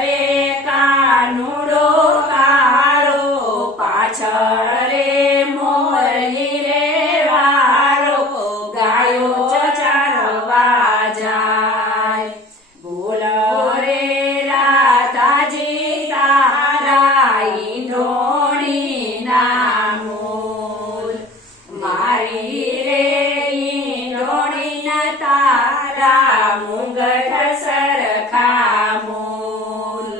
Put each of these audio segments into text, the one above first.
રે કાનુડો કાળો, પાછળ રે મોરલી રે વાળો, ગાયો ચરવા જાય. બોલો રે રાધાજી તારા ઈંડોણીના મૂલ, મારી રે ઈંડોણીના તારા મુંગટ સરખા મૂલ.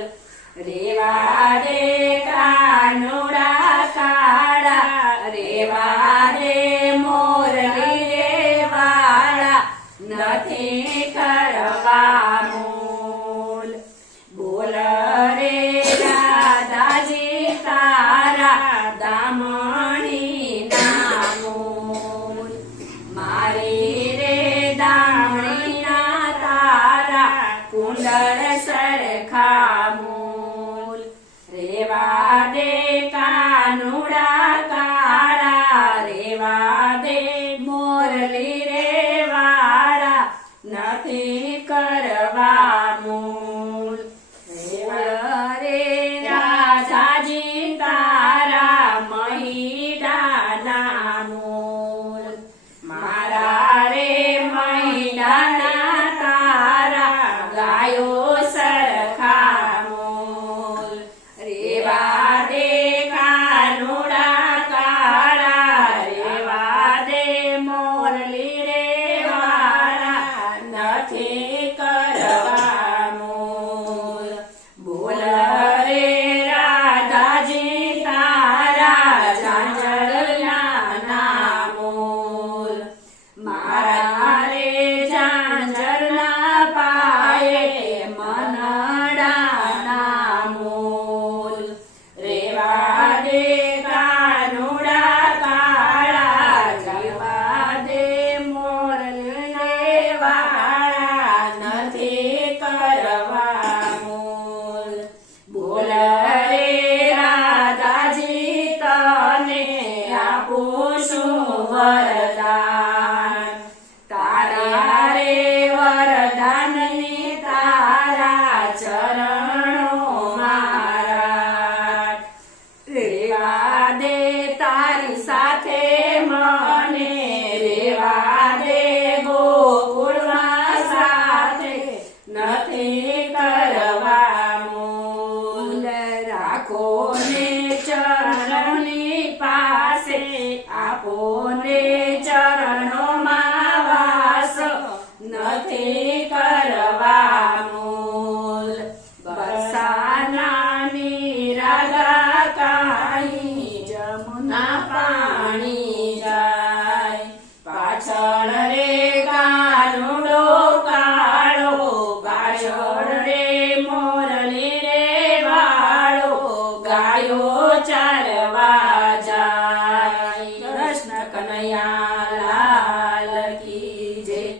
રેવા દે કાનુડા કાળા, રેવા દે મોરલી રે વાળા, નથી કરવા મૂલ. બોલ રે રાધાજી તારા દામણીના મૂલ, મારી રે દામણીના તારા કુંડળ સરખા મૂલ. રેવા દે કાનુડા કાળા, રેવા દે મોરલી રે વાળા, નથી કરવા મૂલ. રે રાધાજી તારા મહિડાના મૂલ, મારા રે મહિડાના તારા ગાયો સરખા મૂલ. રેવા દે કાનુડા કાળા, રેવા દે મોરલી રે વાળા, નથી કરવા મૂલ. બોલ રે રાધાજી તારા ઝાંઝરના મૂલ, મારા રે ઝાંઝરના પાયે મનડાના મૂલ. રેવા દે કાનુડા કાળા, રેવા દે મોરલી રે વાળા, નથી કરવા મૂલ. બોલ રે રાધાજી તને આપું છું વરદાન, તારા રે વરદાનને તારા ચરણો મારા. રેવા દે તારી સાથે મને, રેવા દે ગોકુળમાં સાથે, નથી કરવા મૂલ. રાખો ને ચરણની પાસે, આપો ને ચરણોમાં વાસ, નથી કરવા મૂલ. બરસાના નિરાગા કાંઈ જમુના પાણી જાય, પાછળ રે કાનુડો કાળો, પાછળ રે મોરલી રે વાળો, ગાયો ચાર